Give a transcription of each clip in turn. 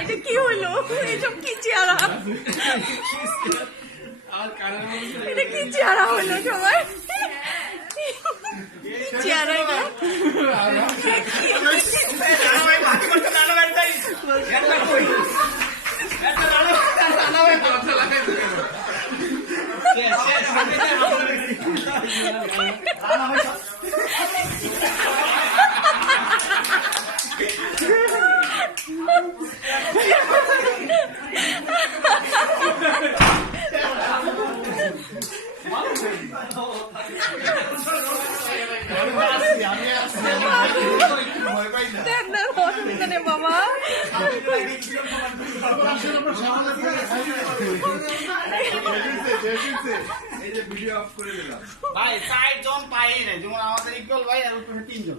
এটা কি হলো? এইসব কি চেহারা? এটা কি চেহারা হলো সবাই? চেহারা এটা দেখ না অসুবিধা নেই বাবা ভাই চারজন পাই নাই যেমন আমাদের ইকবাল ভাই আর তিনজন।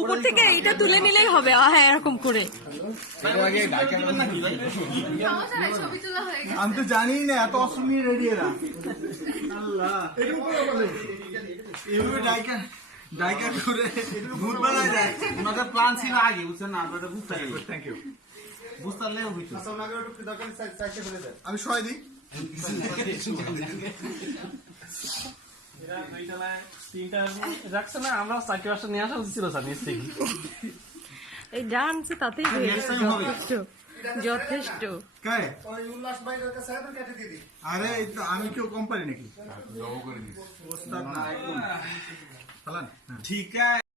উপর থেকে এইটা তুলে নিলেই হবে। আহ, হ্যাঁ এরকম করে। আমি তো জানি না এত অস্ত্র নিয়ে রেডি এরা। আল্লাহ এভাবে ডাইকা ডাইকা করে ভূত বানায় যায়। ওনাদের প্ল্যান ছিল আগে বুঝছেন না? আপনাদের বুঝতে গেল থ্যাংক ইউ বুঝতে পারলেও হইতো আমি সবাই দিই? এই ডান্স তাতেই যথেষ্ট যথেষ্ট। আরে আমি কেউ নাকি। ঠিক আছে।